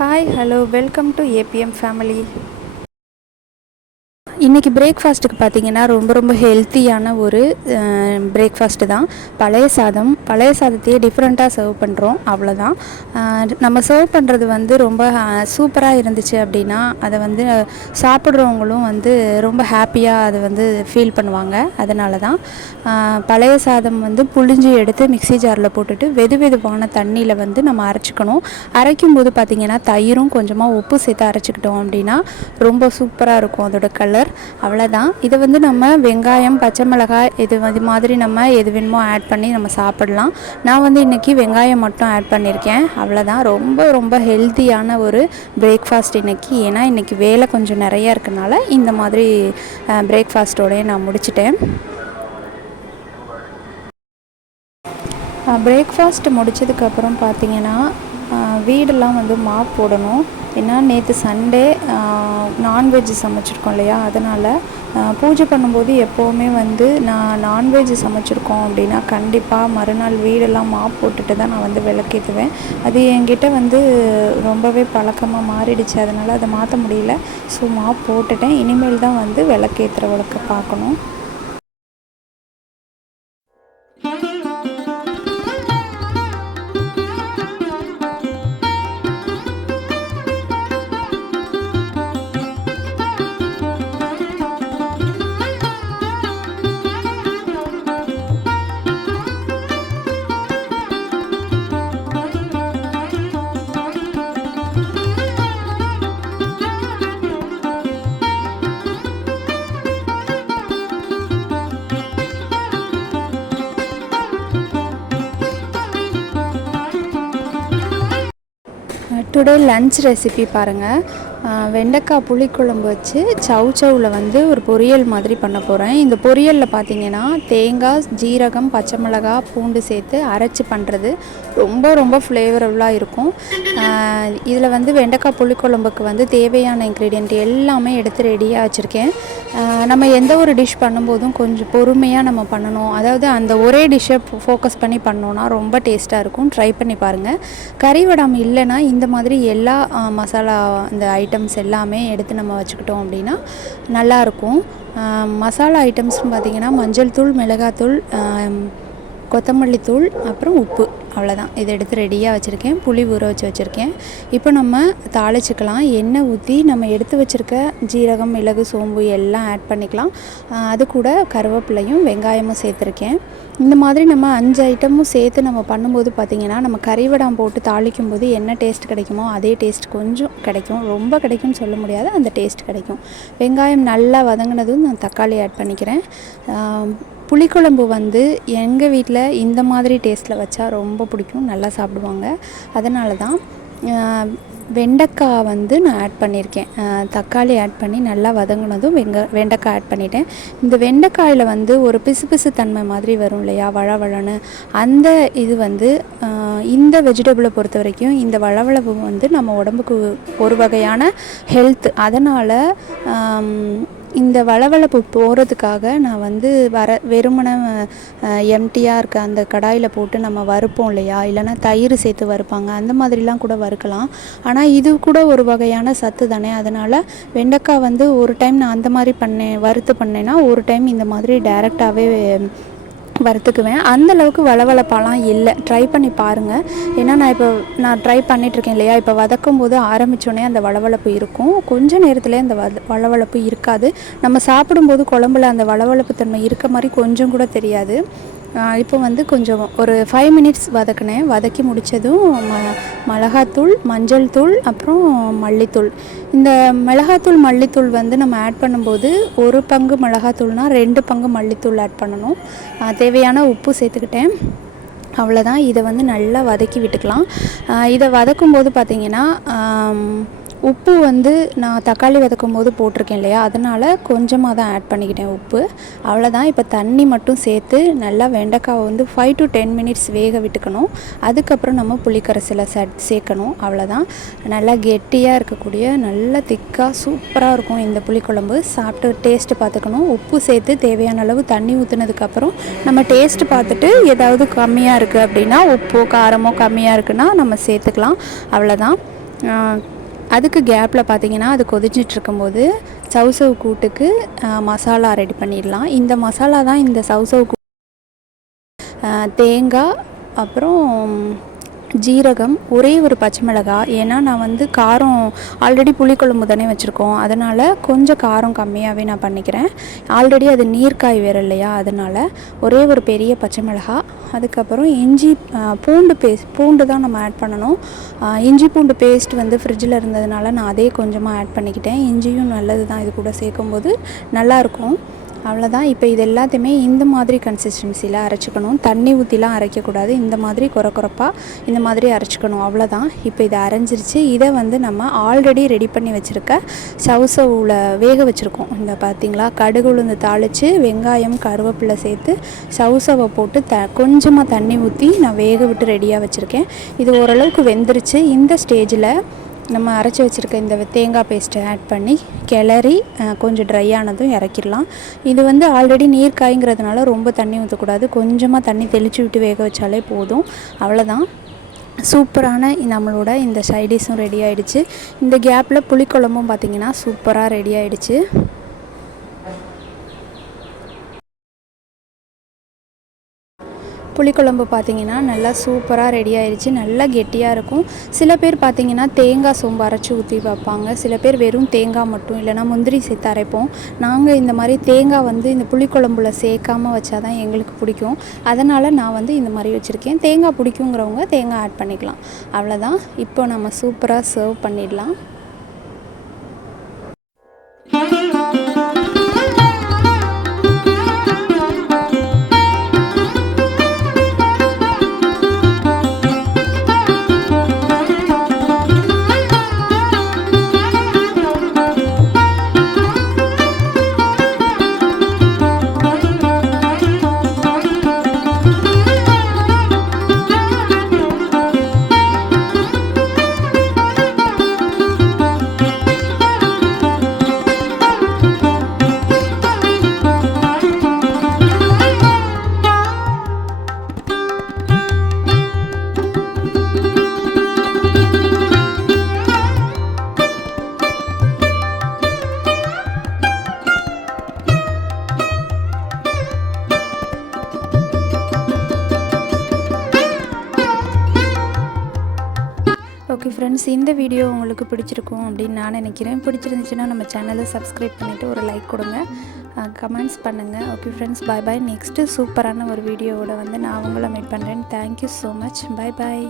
Hi hello welcome to APM family. இன்றைக்கி பிரேக்ஃபாஸ்ட்டுக்கு பார்த்திங்கன்னா ரொம்ப ஹெல்த்தியான ஒரு பிரேக்ஃபாஸ்ட்டு தான். பழைய சாதத்தையே டிஃப்ரெண்ட்டாக சர்வ் பண்ணுறோம், அவ்வளோதான். நம்ம சர்வ் பண்ணுறது வந்து ரொம்ப சூப்பராக இருந்துச்சு அப்படின்னா அதை வந்து சாப்பிட்றவங்களும் வந்து ரொம்ப ஹாப்பியாக அதை வந்து ஃபீல் பண்ணுவாங்க. அதனால தான் பழைய சாதம் வந்து புழிஞ்சு எடுத்து மிக்ஸி ஜாரில் போட்டுட்டு வெதுவான தண்ணியில் வந்து நம்ம அரைச்சிக்கணும். அரைக்கும்போது பார்த்திங்கன்னா தயிரும் கொஞ்சமாக உப்பு சேர்த்து அரைச்சிக்கிட்டோம் அப்படின்னா ரொம்ப சூப்பராக இருக்கும் அதோட கலர். அவ்வளோதான். இதை வந்து நம்ம வெங்காயம், பச்சை மிளகாய் இது மாதிரி நம்ம எது வேணுமோ ஆட் பண்ணி நம்ம சாப்பிடலாம். நான் வந்து இன்றைக்கி வெங்காயம் மட்டும் ஆட் பண்ணியிருக்கேன். அவ்வளோதான். ரொம்ப ஹெல்த்தியான ஒரு பிரேக்ஃபாஸ்ட் இன்றைக்கி. ஏன்னா இன்றைக்கி வேலை கொஞ்சம் நிறையா இருக்கனால இந்த மாதிரி பிரேக்ஃபாஸ்ட்டோடய நான் முடிச்சிட்டேன். பிரேக்ஃபாஸ்ட் முடித்ததுக்கப்புறம் பார்த்திங்கன்னா வீடெல்லாம் வந்து மாப் போடணும். ஏன்னா நேற்று சண்டே நான்வெஜ் சமைச்சிருக்கோம் இல்லையா, அதனால் பூஜை பண்ணும்போது எப்போவுமே வந்து நான் நான்வெஜ் சமைச்சிருக்கோம் அப்படின்னா கண்டிப்பாக மறுநாள் வீடெல்லாம் மாப் போட்டுட்டு தான் நான் வந்து விளக்கேற்றுவேன். அது என்கிட்ட வந்து ரொம்பவே பழக்கமாக மாறிடுச்சு, அதனால் அதை மாற்ற முடியல. ஸோ மாப் போட்டுட்டேன். இனிமேல் தான் வந்து விளக்கேற்றுறவளுக்கு பார்க்கணும். டுடே லன்ச் ரெசிபி பாருங்கள். வெண்டைக்காய் புளிக்குழம்பு வச்சு சவுச்சவில் வந்து ஒரு பொரியல் மாதிரி பண்ண போகிறேன். இந்த பொரியலில் பார்த்திங்கன்னா தேங்காய், ஜீரகம், பச்சை மிளகாய், பூண்டு சேர்த்து அரைச்சி பண்ணுறது ரொம்ப ஃப்ளேவரபுளாக இருக்கும். இதில் வந்து வெண்டைக்காய் புளிக்குழம்புக்கு வந்து தேவையான இன்க்ரீடியன்ட் எல்லாமே எடுத்து ரெடியாக வச்சுருக்கேன். நம்ம எந்த ஒரு டிஷ் பண்ணும்போதும் கொஞ்சம் பொறுமையாக நம்ம பண்ணணும். அதாவது அந்த ஒரே டிஷ்ஷை ஃபோக்கஸ் பண்ணி பண்ணோன்னா ரொம்ப டேஸ்ட்டாக இருக்கும். ட்ரை பண்ணி பாருங்கள். கறி வடம் இல்லைன்னா இந்த மாதிரி எல்லா மசாலா அந்த ஐட்டம்ஸ் எல்லாமே எடுத்து நம்ம வச்சுக்கிட்டோம் அப்படின்னா நல்லாயிருக்கும். மசாலா ஐட்டம்ஸ்னு பார்த்திங்கன்னா மஞ்சள் தூள், மிளகாத்தூள், கொத்தமல்லி தூள், அப்புறம் உப்பு, அவ்வளோதான். இதை எடுத்து ரெடியாக வச்சுருக்கேன். புளி ஊற வச்சுருக்கேன். இப்போ நம்ம தாளிச்சிக்கலாம். எண்ணெய் ஊற்றி நம்ம எடுத்து வச்சுருக்க ஜீரகம், மிளகு, சோம்பு எல்லாம் ஆட் பண்ணிக்கலாம். அது கூட கருவேப்பிலையும் வெங்காயமும் சேர்த்துருக்கேன். இந்த மாதிரி நம்ம 5 ஐட்டமும் சேர்த்து நம்ம பண்ணும்போது பார்த்திங்கன்னா நம்ம கறிவடம் போட்டு தாளிக்கும் போது என்ன டேஸ்ட் கிடைக்குமோ அதே டேஸ்ட் கொஞ்சம் கிடைக்கும். ரொம்ப கிடைக்கும்னு சொல்ல முடியாது, அந்த டேஸ்ட் கிடைக்கும். வெங்காயம் நல்லா வதங்கினதும் நான் தக்காளி ஆட் பண்ணிக்கிறேன். புளிக்குழம்பு வந்து எங்கள் வீட்டில் இந்த மாதிரி டேஸ்ட்டில் வச்சா ரொம்ப பிடிக்கும், நல்லா சாப்பிடுவாங்க. அதனால தான் வெண்டைக்காய் வந்து நான் ஆட் பண்ணியிருக்கேன். தக்காளி ஆட் பண்ணி நல்லா வதங்கினதும் வெண்டைக்காய் ஆட் பண்ணிட்டேன். இந்த வெண்டைக்காயில் வந்து ஒரு பிசு தன்மை மாதிரி வரும் இல்லையா, வழவழன்னு. அந்த இது வந்து இந்த வெஜிடபிளை பொறுத்த வரைக்கும் இந்த வழவழப்பு வந்து நம்ம உடம்புக்கு ஒரு வகையான ஹெல்த். அதனால் இந்த வளவளப்பு போகிறதுக்காக நான் வந்து வெறுமனை எம்டியாக இருக்க அந்த கடாயில் போட்டு நம்ம வறுப்போம் இல்லையா, இல்லைனா தயிர் சேர்த்து வறுப்பாங்க, அந்த மாதிரிலாம் கூட வறுக்கலாம். ஆனால் இது கூட ஒரு வகையான சத்து தானே. அதனால் வெண்டைக்காய் வந்து ஒரு டைம் நான் அந்த மாதிரி வறுத்து பண்ணேன்னா ஒரு டைம் இந்த மாதிரி டைரெக்டாகவே வறுத்துக்குவேன். அந்தளவுக்கு வளவளப்பாலாம் இல்லை. ட்ரை பண்ணி பாருங்கள். ஏன்னா நான் ட்ரை பண்ணிகிட்ருக்கேன் இல்லையா, இப்போ வதக்கும் போது ஆரம்பித்தோடனே அந்த வளவளப்பு இருக்கும், கொஞ்சம் நேரத்தில் அந்த வளவளப்பு இருக்காது. நம்ம சாப்பிடும்போது குழம்புல அந்த வளவளப்பு தன்மை இருக்க மாதிரி கொஞ்சம் கூட தெரியாது. இப்போ வந்து கொஞ்சம் ஒரு 5 மினிட்ஸ் வதக்கினேன். வதக்கி முடித்ததும் மிளகாத்தூள், மஞ்சள் தூள், அப்புறம் மல்லித்தூள். இந்த மிளகாத்தூள், மல்லித்தூள் வந்து நம்ம ஆட் பண்ணும்போது 1 பங்கு மிளகாத்தூள்னால் 2 பங்கு மல்லித்தூள் ஆட் பண்ணணும். தேவையான உப்பு சேர்த்துக்கிட்டேன். அவ்வளோதான். இதை வந்து நல்லா வதக்கி விட்டுக்கலாம். இதை வதக்கும்போது பார்த்திங்கன்னா உப்பு வந்து நான் தக்காளி வதக்கும் போது போட்டிருக்கேன் இல்லையா, அதனால் கொஞ்சமாக தான் ஆட் பண்ணிக்கிட்டேன் உப்பு. அவ்வளோதான். இப்போ தண்ணி மட்டும் சேர்த்து நல்லா வெண்டைக்காவை வந்து 5 to 10 மினிட்ஸ் வேக விட்டுக்கணும். அதுக்கப்புறம் நம்ம புளிக்கரைசலை சேர்க்கணும். அவ்வளோதான். நல்லா கெட்டியாக இருக்கக்கூடிய நல்ல திக்காக சூப்பராக இருக்கும் இந்த புளிக்குழம்பு. சாப்பிட்டு டேஸ்ட்டு பார்த்துக்கணும். உப்பு சேர்த்து தேவையான அளவு தண்ணி ஊற்றுனதுக்கப்புறம் நம்ம டேஸ்ட்டு பார்த்துட்டு ஏதாவது கம்மியாக இருக்குது அப்படின்னா, உப்போ காரமோ கம்மியாக இருக்குன்னா நம்ம சேர்த்துக்கலாம். அவ்வளோதான். அதுக்கு கேப்பில் பார்த்திங்கன்னா அது கொதிச்சிட்ருக்கும்போது சவுசவு கூட்டுக்கு மசாலா ரெடி பண்ணிடலாம். இந்த மசாலா தான் இந்த சவுசவு தேங்காய், அப்புறம் ஜீரகம், ஒரே ஒரு பச்சை மிளகாய். ஏன்னா நான் வந்து காரம் ஆல்ரெடி புளிக்குழம்பு தானே வச்சுருக்கோம், அதனால் கொஞ்சம் காரம் கம்மியாகவே நான் பண்ணிக்கிறேன். ஆல்ரெடி அது நீர்க்காய் வேறு இல்லையா, அதனால் ஒரே ஒரு பெரிய பச்சை மிளகாய். அதுக்கப்புறம் இஞ்சி பூண்டு தான் நம்ம ஆட் பண்ணணும். இஞ்சி பூண்டு பேஸ்ட் வந்து ஃப்ரிட்ஜில் இருந்ததுனால நான் அதே கொஞ்சமாக ஆட் பண்ணிக்கிட்டேன். இஞ்சியும் நல்லது தான், இது கூட சேர்க்கும்போது நல்லாயிருக்கும். அவ்வளோதான். இப்போ இது எல்லாத்தையுமே இந்த மாதிரி கன்சிஸ்டன்சியில் அரைச்சிக்கணும். தண்ணி ஊற்றிலாம் அரைக்கக்கூடாது. இந்த மாதிரி கொரப்பாக இந்த மாதிரி அரைச்சிக்கணும். அவ்வளோதான். இப்போ இதை அரைஞ்சிருச்சு. இதை வந்து நம்ம ஆல்ரெடி ரெடி பண்ணி வச்சுருக்க சவுசவில் வேக வச்சுருக்கோம். இந்த பார்த்திங்களா, கடுகு உளுந்து தாளித்து வெங்காயம் கருவேப்பிலை சேர்த்து சவுசவை போட்டு கொஞ்சமாக தண்ணி ஊற்றி நான் வேக விட்டு ரெடியாக வச்சுருக்கேன். இது ஓரளவுக்கு வெந்துருச்சு. இந்த ஸ்டேஜில் நம்ம அரைச்சி வச்சுருக்க இந்த தேங்காய் பேஸ்ட்டை ஆட் பண்ணி கிளறி கொஞ்சம் ட்ரை ஆனதும் இறக்கிடலாம். இது வந்து ஆல்ரெடி நீர்க்காய்ங்கிறதுனால ரொம்ப தண்ணி ஊற்றக்கூடாது. கொஞ்சமாக தண்ணி தெளித்து விட்டு வேக வச்சாலே போதும். அவ்வளோதான். சூப்பரான நம்மளோட இந்த சைடிஷும் ரெடி ஆகிடுச்சு. இந்த கேப்பில் புளிக்குழம்பும் பார்த்திங்கன்னா சூப்பராக ரெடி ஆகிடுச்சு. புளிக்குழம்பு பார்த்திங்கன்னா நல்லா சூப்பராக ரெடி ஆயிடுச்சு. நல்லா கெட்டியாக இருக்கும். சில பேர் பார்த்திங்கன்னா தேங்காய் சோம்பு அரைச்சி ஊற்றி வைப்பாங்க. சில பேர் வெறும் தேங்காய் மட்டும் இல்லைனா முந்திரி சேர்த்து அரைப்போம். நாங்கள் இந்த மாதிரி தேங்காய் வந்து இந்த புளிக்குழம்புல சேர்க்காமல் வச்சா தான் எங்களுக்கு பிடிக்கும். அதனால் நான் வந்து இந்த மாதிரி வச்சுருக்கேன். தேங்காய் பிடிக்குங்கிறவங்க தேங்காய் ஆட் பண்ணிக்கலாம். அவ்வளோதான். இப்போ நம்ம சூப்பராக சர்வ் பண்ணிடலாம். ஓகே ஃப்ரெண்ட்ஸ், இந்த வீடியோ உங்களுக்கு பிடிச்சிருக்கும் அப்படின்னு நான் நினைக்கிறேன். பிடிச்சிருந்துச்சுன்னா நம்ம சேனலை சப்ஸ்கிரைப் பண்ணிவிட்டு ஒரு லைக் கொடுங்க, கமெண்ட்ஸ் பண்ணுங்கள். Okay friends, bye bye. Next சூப்பரான ஒரு வீடியோவோட வந்து நான் உங்களை மீட் பண்ணுறேன். Thank you so much. பாய் பாய்.